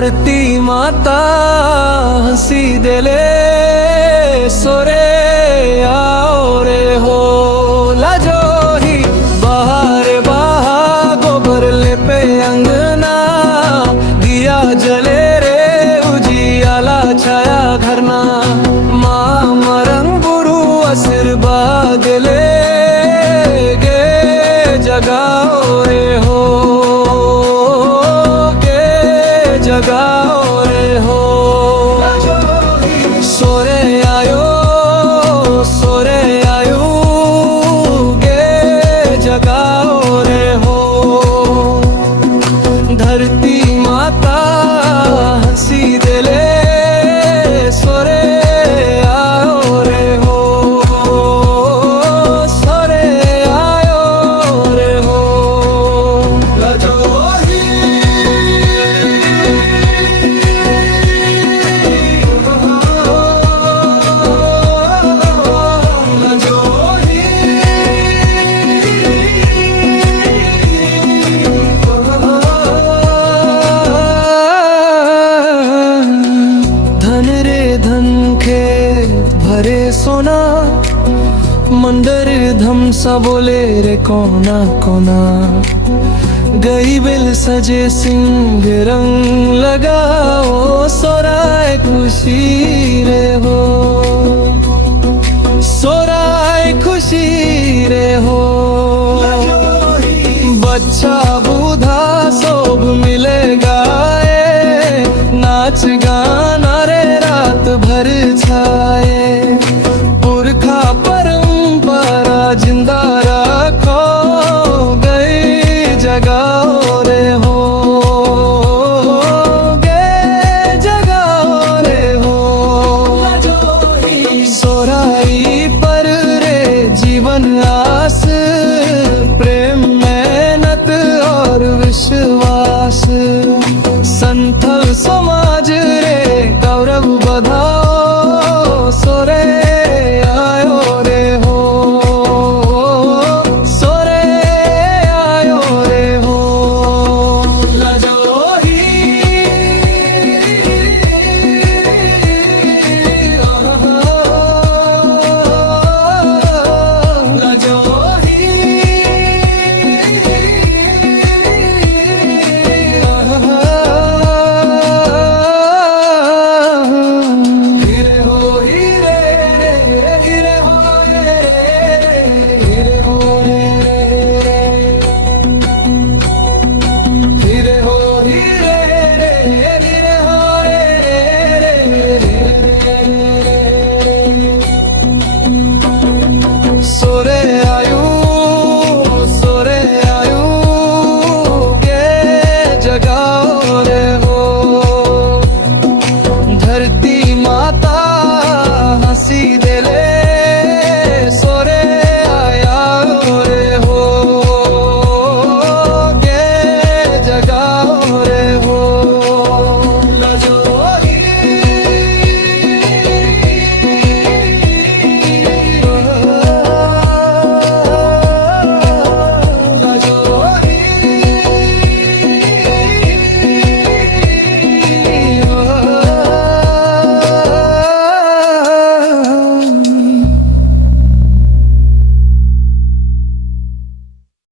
धरती माता हंसी देले सोरे आओ रे हो लाजो ही बाहर बहा गोबर ले पे अंगना दिया जले रे उजियाला छाया घरना माँ मरंग गुरु आशीर्वाद ले गे जगाओ रे हो जगाओ रे हो सोरे आयो गे जगाओ रे हो धरती माता हंसी देले सोरे आयो रे हो सोरे आयो रे हो भरे सोना मंदिर धम सा बोले रे कोना कोना गई बिल सजे सिंह रंग लगाओ सोराय खुशी रे हो सोराय खुशी रे हो बच्चा बूढ़ा सब मिले गाए नाच गाना रे रात भर छाए पुरखा परंपरा जिंदा रखो गई जगाओ रे हो गे जगाओ रे हो सोराई पर रे जीवन आस प्रेम मेहनत और विश्वास संथल समाज रे गौरव बधा